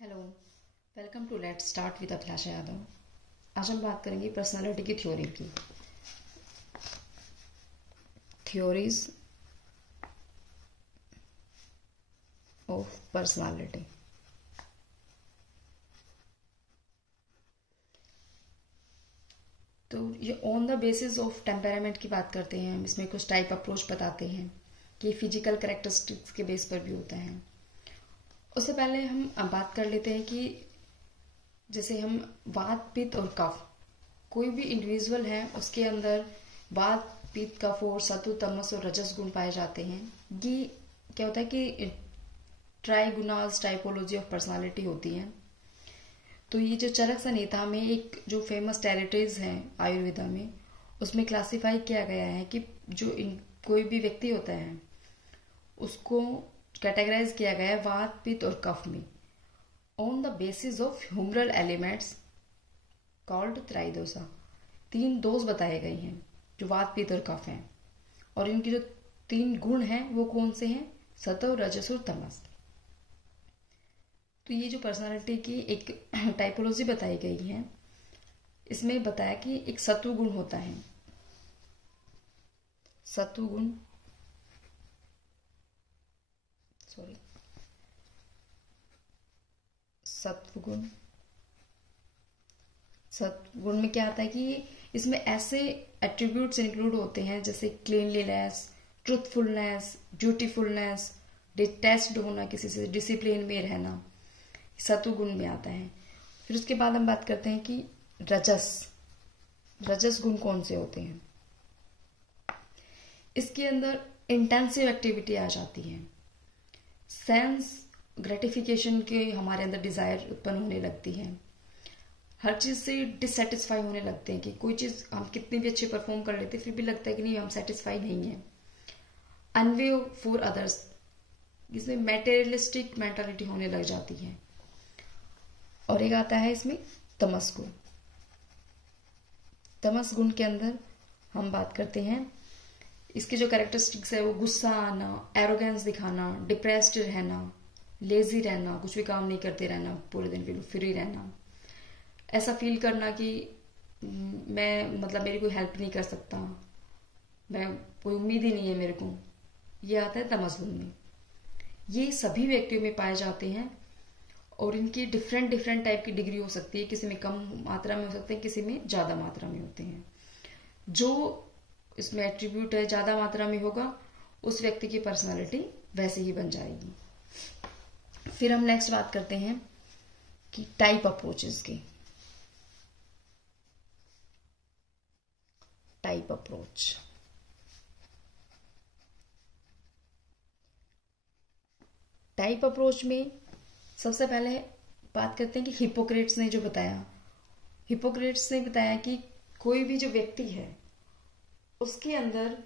Hello, welcome to let's start with Abhilasha Yadav. आज हम बात करेंगे पर्सनालिटी की थ्योरी की। Theories of personality. तो ये on the basis of temperament की बात करते हैं हम। इसमें कुछ टाइप अप्रोच बताते हैं कि फिजिकल कैरेक्टरिस्टिक्स के बेस पर भी होता है। उससे पहले हम बात कर लेते हैं कि जैसे हम वात पित्त और कफ, कोई भी इंडिविजुअल है उसके अंदर वात पित्त कफ और सत्व तमस और रजस गुण पाए जाते हैं। ये क्या होता है कि ट्राइगुनास टाइपोलॉजी ऑफ पर्सनालिटी होती है। तो ये जो चरक संहिता में एक जो फेमस टेरिटरीज हैं आयुर्वेदा में, उसमें क्लासिफाई किया गया है कि जो कोई भी व्यक्ति होता है उसको कैटेगराइज किया गया है वात पित्त और कफ में on the basis of humoral elements called tridosha. 3 दोष बताए गए हैं जो वात पित्त और कफ हैं, और इनके जो 3 गुण हैं वो कौन से हैं? सत्व रजस और तमस। तो ये जो पर्सनालिटी की एक टाइपोलॉजी बताई गई है, इसमें बताया कि एक सत्व गुण होता है। सत्व गुण सत्व गुण में क्या आता है कि इसमें ऐसे एट्रीब्यूट्स इंक्लूड होते हैं जैसे क्लीनलीनेस, ट्रूथफुलनेस, ड्यूटीफुलनेस, डिटैच्ड होना, किसी से डिसिप्लिन में रहना, सत्व गुण में आता है। फिर उसके बाद हम बात करते हैं कि रजस गुण कौन से होते हैं। इसके अंदर इंटेंसिव एक्टिविटी आ जाती है, सेंस ग्रेटिफिकेशन के हमारे अंदर डिजायर उत्पन्न होने लगती है, हर चीज से डिससेटिस्फाई होने लगते हैं कि कोई चीज हम कितनी भी अच्छे परफॉर्म कर लेते फिर भी लगता है कि नहीं, हम सेटिस्फाई नहीं है। अनवे फॉर अदर्स, इसमें मेटेरियलिस्टिक मेंटालिटी होने लग जाती है। और एक आता है इसमें तमस गुण। तमस गुण के अंदर हम बात करते हैं, इसके जो कैरेक्टरिस्टिक्स है वो गुस्सा आना, एरोगेंस दिखाना, डिप्रेस्ड रहना, लेजी रहना, कुछ भी काम नहीं करते रहना, पूरे दिन फ्री रहना, ऐसा फील करना कि मैं मेरी कोई हेल्प नहीं कर सकता, मैं कोई उम्मीद ही नहीं है मेरे को। ये आता है तमस गुण में। ये सभी व्यक्तियों में पाए जाते हैं और इनकी डिफरेंट टाइप की डिग्री हो सकती है। किसी में कम मात्रा में हो सकते हैं, किसी में ज्यादा मात्रा में होते हैं। जो इसमें एट्रीब्यूट है ज्यादा मात्रा में होगा उस व्यक्ति की पर्सनालिटी वैसे ही बन जाएगी। फिर हम नेक्स्ट बात करते हैं कि टाइप अप्रोचेस की। टाइप अप्रोच, टाइप अप्रोच में सबसे पहले बात करते हैं कि हिपोक्रेट्स ने जो बताया, हिपोक्रेट्स ने बताया कि कोई भी जो व्यक्ति है उसके अंदर,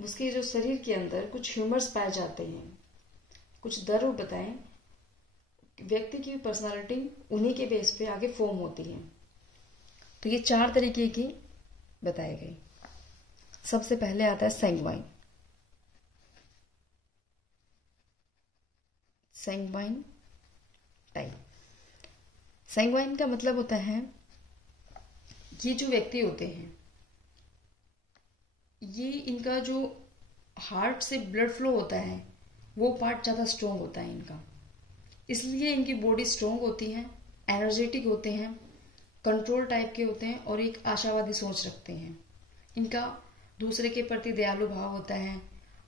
उसके जो शरीर के अंदर कुछ ह्यूमर्स पाए जाते हैं, कुछ द्रव बताएं, व्यक्ति की पर्सनालिटी उन्हीं के बेस पे आगे फॉर्म होती है। तो ये 4 तरीके की बताए गए। सबसे पहले आता है सैंग्वाइन। सैंग्वाइन टाइप। सैंग्वाइन का मतलब होता है ये जो व्यक्ति होते हैं, ये इनका जो हार्ट से ब्लड फ्लो होता है वो पार्ट ज्यादा स्ट्रोंग होता है इनका, इसलिए इनकी बॉडी स्ट्रोंग होती है, एनर्जेटिक होते हैं, कंट्रोल टाइप के होते हैं और एक आशावादी सोच रखते हैं। इनका दूसरे के प्रति दयालु भाव होता है,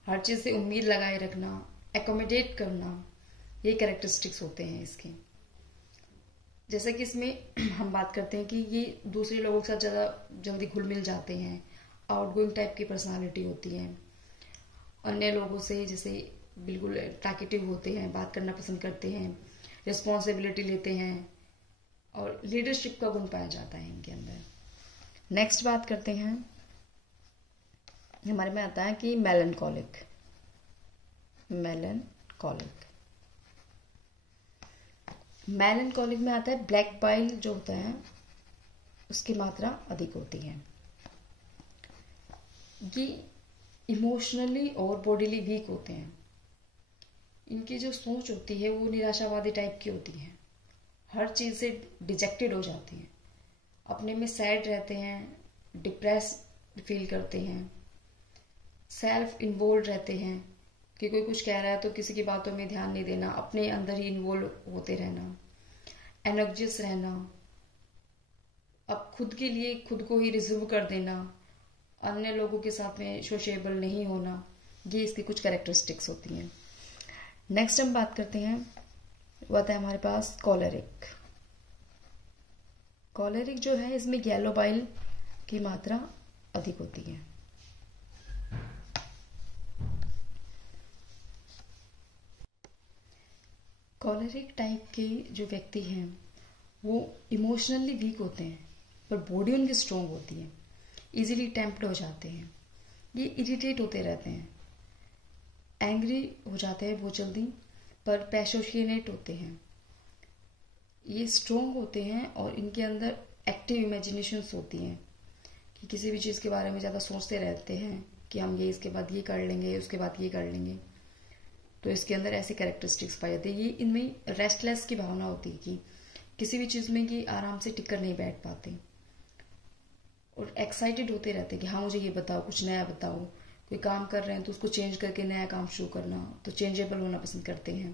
हर चीज से उम्मीद लगाए रखना, एकोमोडेट करना, ये कैरेक्टरिस्टिक्स होते हैं इसके। जैसे कि इसमें हम बात करते हैं कि ये दूसरे लोगों के साथ ज्यादा जल्दी घुल मिल जाते हैं, आउटगोइंग टाइप की पर्सनालिटी होती है, अन्य लोगों से जैसे बिल्कुल टॉकेटिव होते हैं, बात करना पसंद करते हैं, रिस्पॉन्सिबिलिटी लेते हैं और लीडरशिप का गुण पाया जाता है इनके अंदर। नेक्स्ट बात करते हैं, हमारे में आता है कि मेलनकॉलिक। मेलनकॉलिक में आता है ब्लैक पाइल जो होता है उसकी मात्रा अधिक होती है। ये इमोशनली और बॉडीली वीक होते हैं। इनकी जो सोच होती है वो निराशावादी टाइप की होती है, हर चीज़ से डिजेक्टेड हो जाते हैं, अपने में सैड रहते हैं, डिप्रेस फील करते हैं, सेल्फ इन्वॉल्व रहते हैं कि कोई कुछ कह रहा है तो किसी की बातों में ध्यान नहीं देना, अपने अंदर ही इन्वॉल्व होते रहना, एनर्जियस रहना, अब खुद के लिए खुद को ही रिजर्व कर देना, अन्य लोगों के साथ में सोशेबल नहीं होना, ये इसकी कुछ कैरेक्टरिस्टिक्स होती हैं। नेक्स्ट हम बात करते हैं, वो आता है हमारे पास कॉलरिक। कॉलरिक जो है इसमें येलो बाइल की मात्रा अधिक होती है। कॉलरिक टाइप के जो व्यक्ति हैं वो इमोशनली वीक होते हैं पर बॉडी उनकी स्ट्रोंग होती है, इजीली टेम्प्ड हो जाते हैं, ये इरिटेट होते रहते हैं, एंग्री हो जाते हैं बहुत जल्दी पर पैशनेट होते हैं, ये स्ट्रोंग होते हैं और इनके अंदर एक्टिव इमेजिनेशंस होती हैं कि किसी भी चीज़ के बारे में ज़्यादा सोचते रहते हैं कि हम ये इसके बाद ये कर लेंगे, उसके बाद ये कर लेंगे। तो इसके अंदर ऐसी कैरेक्टरिस्टिक्स पाई जाती है। ये इनमें रेस्टलेस की भावना होती है कि किसी भी चीज़ में कि आराम से टिक कर नहीं बैठ पाते और एक्साइटेड होते रहते हैं कि हाँ मुझे ये बताओ, कुछ नया बताओ। कोई काम कर रहे हैं तो उसको चेंज करके नया काम शुरू करना, तो चेंजेबल होना पसंद करते हैं।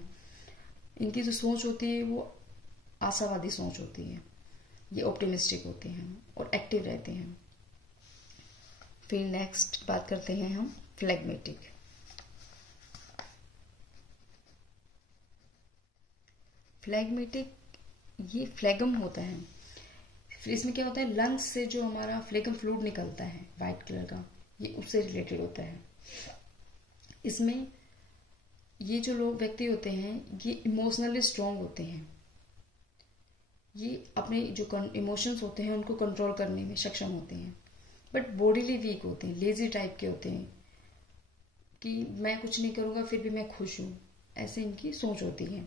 इनकी जो सोच होती है वो आशावादी सोच होती है, ये ऑप्टिमिस्टिक होते हैं और एक्टिव रहते हैं। फिर नेक्स्ट बात करते हैं हम फ्लेगमेटिक। फ्लेगमेटिक ये फ्लेगम होता है, फिर इसमें क्या होता है, लंग्स से जो हमारा फ्लेगम फ्लूइड निकलता है वाइट कलर का, ये उससे रिलेटेड होता है। इसमें ये जो लोग व्यक्ति होते हैं ये इमोशनली स्ट्रांग होते हैं, ये अपने जो इमोशंस होते हैं उनको कंट्रोल करने में सक्षम होते हैं, बट बॉडीली वीक होते हैं, लेजी टाइप के होते हैं कि मैं कुछ नहीं करूँगा फिर भी मैं खुश हूँ, ऐसे इनकी सोच होती है।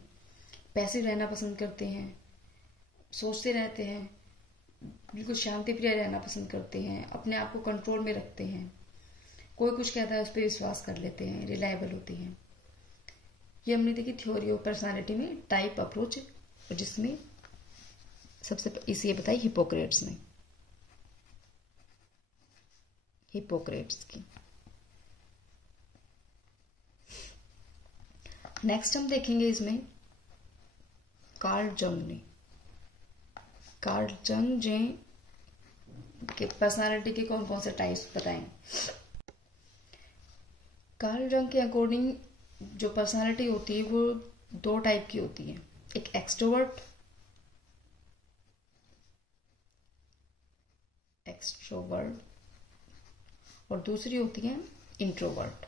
पैसिव रहना पसंद करते हैं, सोचते रहते हैं, बिल्कुल शांति प्रिय रहना पसंद करते हैं, अपने आप को कंट्रोल में रखते हैं, कोई कुछ कहता है उस पर विश्वास कर लेते हैं, रिलायबल होती हैं। ये हमने देखी थ्योरी ऑफ पर्सनालिटी में टाइप अप्रोच, जिसमें सबसे इसी बताई हिपोक्रेट्स ने, हिपोक्रेट्स की। नेक्स्ट हम देखेंगे इसमें कार्ल जंग ने, कार्ल जंग जे के पर्सनालिटी के कौन कौन से टाइप्स बताएं। कार्ल जंग के अकॉर्डिंग जो पर्सनालिटी होती है वो 2 टाइप की होती है, एक एक्सट्रोवर्ट और दूसरी होती है इंट्रोवर्ट।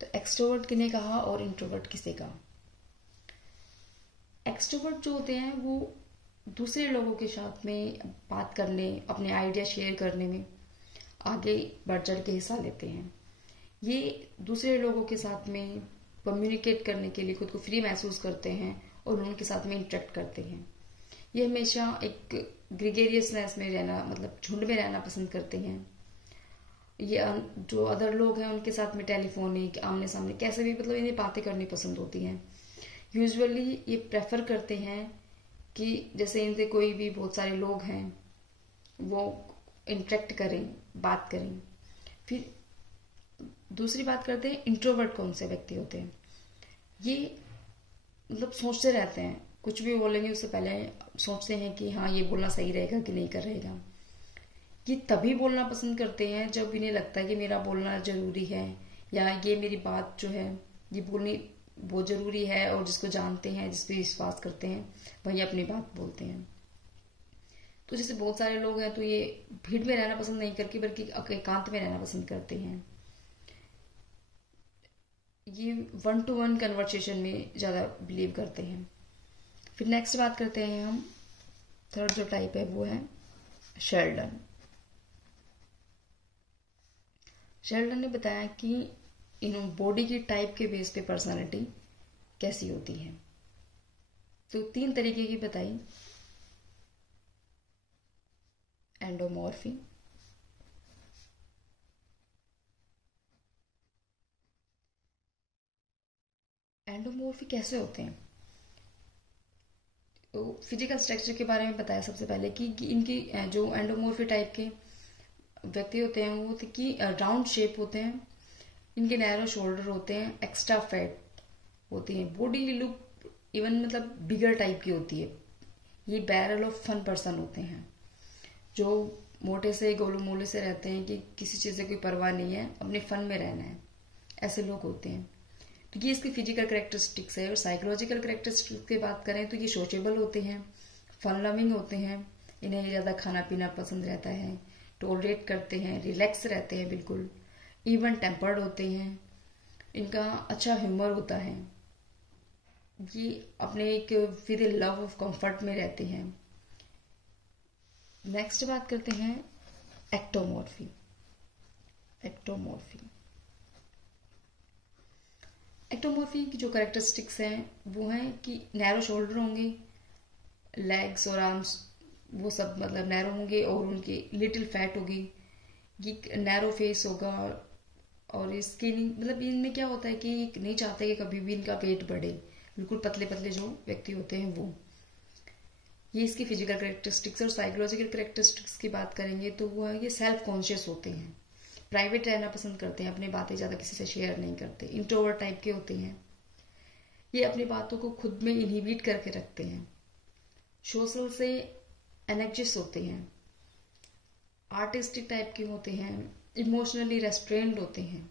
तो एक्सट्रोवर्ट किने कहा और इंट्रोवर्ट किसे कहा। एक्सट्रोवर्ट जो होते हैं वो दूसरे लोगों के साथ में बात करने, अपने आइडिया शेयर करने में आगे बढ़ चढ़ के हिस्सा लेते हैं। ये दूसरे लोगों के साथ में कम्युनिकेट करने के लिए खुद को फ्री महसूस करते हैं और उनके साथ में इंटरेक्ट करते हैं। ये हमेशा एक ग्रीगेरियसनेस में रहना, मतलब झुंड में रहना पसंद करते हैं। ये जो अदर लोग हैं उनके साथ में टेलीफोनिक, आमने सामने, कैसे भी मतलब इन्हें बातें करनी पसंद होती हैं। यूजुअली ये प्रेफर करते हैं कि जैसे इनसे कोई भी बहुत सारे लोग हैं वो इंटरेक्ट करें, बात करें। फिर दूसरी बात करते हैं इंट्रोवर्ट कौन से व्यक्ति होते हैं। ये मतलब सोचते रहते हैं, कुछ भी बोलेंगे उससे पहले सोचते हैं कि हाँ ये बोलना सही रहेगा कि नहीं कर रहेगा। ये तभी बोलना पसंद करते हैं जब इन्हें लगता है कि मेरा बोलना जरूरी है या ये मेरी बात जो है ये बोलनी बहुत जरूरी है, और जिसको जानते हैं, जिस पे विश्वास करते हैं वही अपनी बात बोलते हैं। तो जैसे बहुत सारे लोग हैं तो ये भीड़ में रहना पसंद नहीं करके बल्कि एकांत में रहना पसंद करते हैं। ये 1-to-1 कन्वर्सेशन में ज्यादा बिलीव करते हैं। फिर नेक्स्ट बात करते हैं हम, थर्ड जो टाइप है वो है शेल्डन। शेल्डन ने बताया कि इन बॉडी की टाइप के बेस पे पर्सनालिटी कैसी होती है। तो 3 तरीके की बताई, एंडोमॉर्फी, एंडोमॉर्फी कैसे होते हैं। फिजिकल स्ट्रक्चर के बारे में बताया सबसे पहले कि इनकी जो एंडोमोर्फी टाइप के व्यक्ति होते हैं वो कि राउंड शेप होते हैं, इनके नैरो शोल्डर होते हैं, एक्स्ट्रा फैट होती है, बॉडी लुक इवन मतलब बिगर टाइप की होती है। ये बैरल ऑफ फन पर्सन होते हैं, जो मोटे से गोलू मोलू से रहते हैं कि किसी चीज़ से कोई परवाह नहीं है, अपने फन में रहना है, ऐसे लोग होते हैं। तो ये इसकी फिजिकल करेक्टरिस्टिक्स है। और साइकोलॉजिकल करेक्टरिस्टिक्स की बात करें तो ये सोशेबल होते हैं, फन लविंग होते हैं, इन्हें ज़्यादा खाना पीना पसंद रहता है, टॉलरेट करते हैं, रिलैक्स रहते हैं बिल्कुल, इवन टेम्पर्ड होते हैं, इनका अच्छा ह्यूमर होता है, ये अपने एक विद लव ऑफ कंफर्ट में रहते हैं। नेक्स्ट बात करते हैं एक्टोमॉर्फी। एक्टोमॉर्फी की जो कैरेक्टरिस्टिक्स हैं वो हैं कि नैरो शोल्डर होंगे, लेग्स और आर्म्स वो सब मतलब नैरो होंगे, और उनकी लिटिल फैट होगी, ये नैरो फेस होगा, और स्किन मतलब इनमें क्या होता है कि नहीं चाहते कि कभी भी इनका पेट बढ़े, बिल्कुल पतले पतले जो व्यक्ति होते हैं वो। ये इसकी फिजिकल कैरेक्टरिस्टिक्स। और साइकोलॉजिकल कैरेक्टरिस्टिक्स की बात करेंगे तो वो है ये सेल्फ कॉन्शियस होते हैं, प्राइवेट रहना पसंद करते हैं, अपनी बातें ज़्यादा किसी से शेयर नहीं करते, इंट्रोवर्ट टाइप के होते हैं, ये अपनी बातों को खुद में इनहिबिट करके रखते हैं, सोशल से एनेक्जिस होते हैं, आर्टिस्टिक टाइप के होते हैं, इमोशनली रेस्ट्रेंड होते हैं,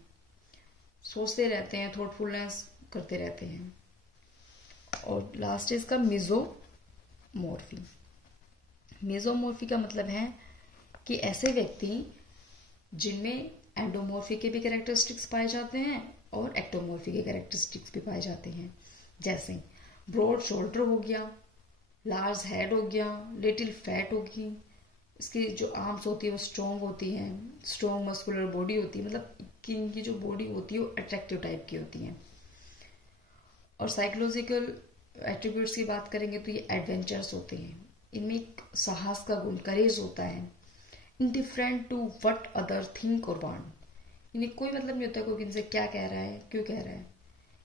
सोचते रहते हैं, थॉटफुलनेस करते रहते हैं। और लास्ट है इसका मेसोमॉर्फी। मेसोमॉर्फी का मतलब है कि ऐसे व्यक्ति जिनमें एंडोमॉर्फी के भी कैरेक्टरिस्टिक्स पाए जाते हैं और एक्टोमॉर्फी के कैरेक्टरिस्टिक्स भी पाए जाते हैं, जैसे ब्रॉड शोल्डर हो गया, लार्ज हेड हो गया, लिटिल फैट होगी, इसकी जो आर्म्स होती है वो स्ट्रॉन्ग होती हैं, स्ट्रॉन्ग मस्कुलर बॉडी होती है, मतलब कि इनकी जो बॉडी होती है वो अट्रैक्टिव टाइप की होती है। और साइकोलॉजिकल एट्रीब्यूट्स की बात करेंगे तो ये एडवेंचर्स होते हैं, इनमें एक साहस का गुण, करेज होता है, indifferent to what other think और वांट, इन्हें कोई मतलब नहीं होता कोई इनसे क्या कह रहा है, क्यों कह रहा है,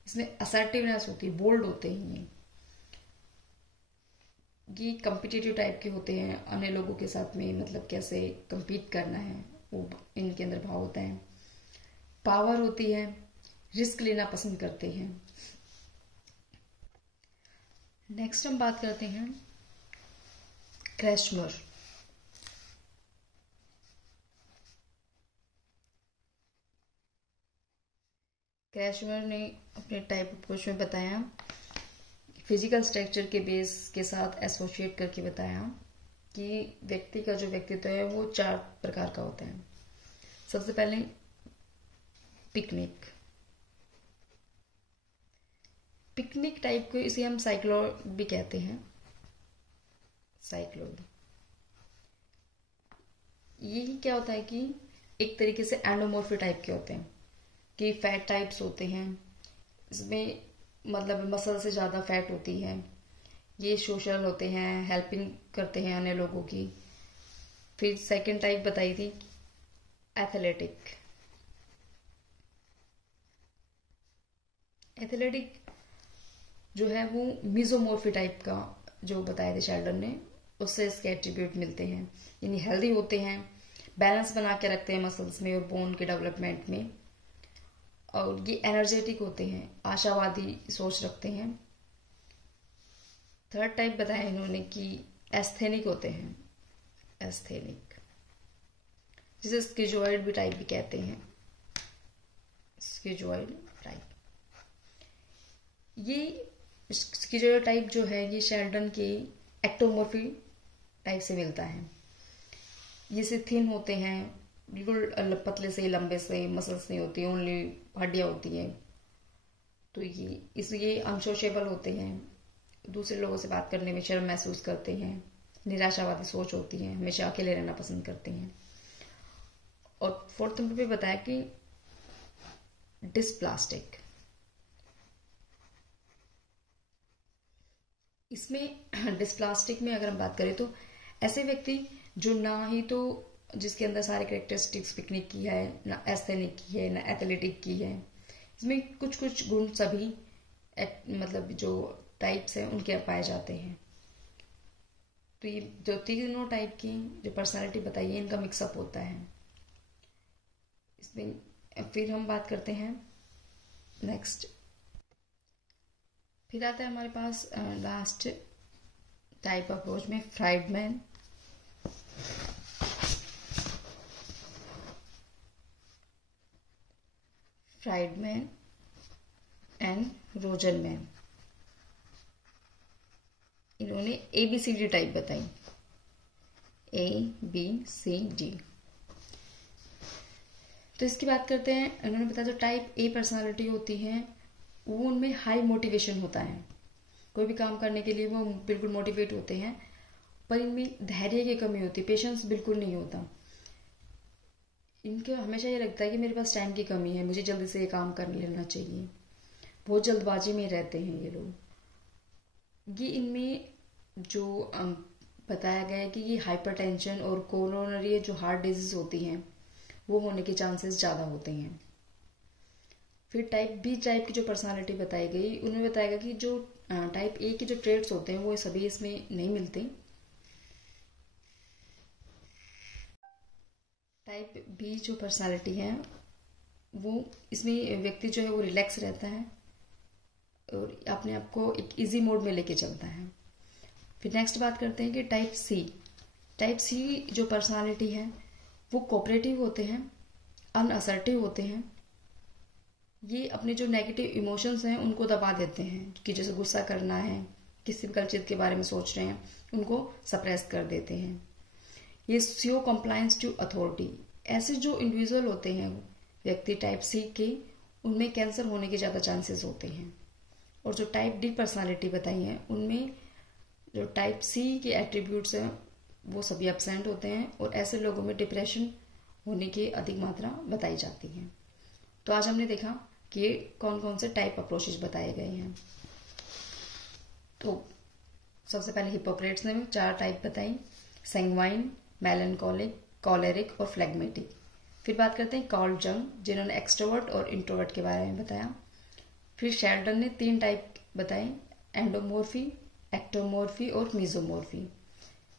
इसमें असर्टिवनेस होती है, बोल्ड होते हैं ये कम्पिटिटिव टाइप के होते हैं, अन्य लोगों के साथ में मतलब कैसे compete करना है वो इनके अंदर भाव होता है, पावर होती है, रिस्क लेना पसंद करते हैं। नेक्स्ट हम बात करते हैं क्रैशमर। क्रैशमर ने अपने टाइप अप्रोच में बताया, फिजिकल स्ट्रक्चर के बेस के साथ एसोसिएट करके बताया कि व्यक्ति का जो व्यक्तित्व है वो 4 प्रकार का होता है। सबसे पहले पिकनिक टाइप को, इसे हम साइक्लो भी कहते हैं, साइक्लो। यही क्या होता है कि एक तरीके से एंडोमॉर्फी टाइप के होते हैं कि फैट टाइप्स होते हैं, इसमें मतलब मसल से ज़्यादा फैट होती है, ये सोशल होते हैं, हेल्पिंग करते हैं अन्य लोगों की। फिर सेकंड टाइप बताई थी एथलेटिक। जो है वो मिजोमॉर्फी टाइप का जो बताए थे शेल्डन ने, उससे इसके एट्रीब्यूट मिलते हैं, यानी हेल्दी होते हैं, बैलेंस बना के रखते हैं मसल्स में और बोन के डेवलपमेंट में, और ये एनर्जेटिक होते हैं, आशावादी सोच रखते हैं। थर्ड टाइप बताया इन्होंने कि एस्थेनिक होते हैं, एस्थेनिक जिसे स्किजोइड भी टाइप भी कहते हैं, स्किजोइड टाइप। ये स्किजोइड टाइप जो है ये शेल्डन के एक्टोमॉर्फी टाइप से मिलता है, ये से थिन होते हैं, बिल्कुल पतले से लंबे से, मसल्स नहीं होती, ओनली हड्डियां होती हैं। तो ये अनसोशेबल होते हैं, दूसरे लोगों से बात करने में शर्म महसूस करते हैं, निराशावादी सोच होती है, हमेशा अकेले रहना पसंद करते हैं। और फोर्थ नंबर पे बताया कि डिस्प्लास्टिक। इसमें डिस्प्लास्टिक में अगर हम बात करें तो ऐसे व्यक्ति जो ना ही तो जिसके अंदर सारे कैरेक्टरिस्टिक्स पिकनिक की है, ना एस्थेनिक की है, ना एथलेटिक की है, इसमें कुछ कुछ गुण सभी मतलब जो टाइप्स हैं उनके पाए जाते हैं। तो ये जो तीनों टाइप की जो पर्सनालिटी बताई है इनका मिक्सअप होता है इसमें। फिर हम बात करते हैं नेक्स्ट। फिर आता है हमारे पास लास्ट टाइप अप्रोच में फ्राइडमैन। फ्राइडमैन एंड रोजनमैन, इन्होंने ABCD टाइप बताई, ABCD। तो इसकी बात करते हैं। इन्होंने बताया जो टाइप A पर्सनालिटी होती है वो उनमें हाई मोटिवेशन होता है, कोई भी काम करने के लिए वो बिल्कुल मोटिवेट होते हैं, पर इनमें धैर्य की कमी होती है, पेशेंस बिल्कुल नहीं होता। इनको हमेशा ये लगता है कि मेरे पास टाइम की कमी है, मुझे जल्दी से ये काम कर लेना चाहिए, बहुत जल्दबाजी में रहते हैं ये लोग। ये इनमें जो बताया गया है कि ये हाइपरटेंशन और कोरोनरी जो हार्ट डिजीज होती हैं वो होने के चांसेस ज़्यादा होते हैं। फिर टाइप B टाइप की जो पर्सनालिटी बताई गई, उन्होंने बताया कि जो टाइप A के जो ट्रेड्स होते हैं वो सभी इसमें नहीं मिलते। टाइप B जो पर्सनालिटी है वो इसमें व्यक्ति जो है वो रिलैक्स रहता है और अपने आप को एक इजी मोड में लेके चलता है। फिर नेक्स्ट बात करते हैं कि टाइप C। टाइप C जो पर्सनालिटी है वो कोऑपरेटिव होते हैं, अनअसर्टिव होते हैं। ये अपने जो नेगेटिव इमोशंस हैं उनको दबा देते हैं, कि जैसे गुस्सा करना है, किसी भी चीज के बारे में सोच रहे हैं उनको सप्रेस कर देते हैं। ये शो कंप्लायंस टू अथॉरिटी। ऐसे जो इंडिविजुअल होते हैं व्यक्ति टाइप C के, उनमें कैंसर होने के ज्यादा चांसेस होते हैं। और जो टाइप D पर्सनालिटी बताई है उनमें जो टाइप C के एट्रीब्यूट्स हैं वो सभी एब्सेंट होते हैं और ऐसे लोगों में डिप्रेशन होने की अधिक मात्रा बताई जाती है। तो आज हमने देखा कि ये कौन कौन से टाइप अप्रोचेस बताए गए हैं। तो सबसे पहले हिपोक्रेट्स ने 4 टाइप बताई, सैंग्वाइन, मेलनकॉलिक, कॉलेरिक और फ्लेगमेटिक। फिर बात करते हैं कार्ल जंग जिन्होंने एक्सट्रोवर्ट और इंट्रोवर्ट के बारे में बताया। फिर शेल्डन ने 3 टाइप बताए, एंडोमोर्फी, एक्टोमोर्फी और मीजोमोर्फी।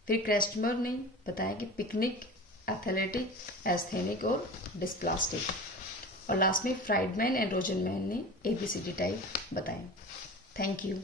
फिर क्रेस्टमर ने बताया कि पिकनिक, एथलेटिक, एस्थेनिक और डिस्प्लास्टिक। और लास्ट में फ्राइडमैन एंड रोजनमैन ने ABCD टाइप बताए। Thank you.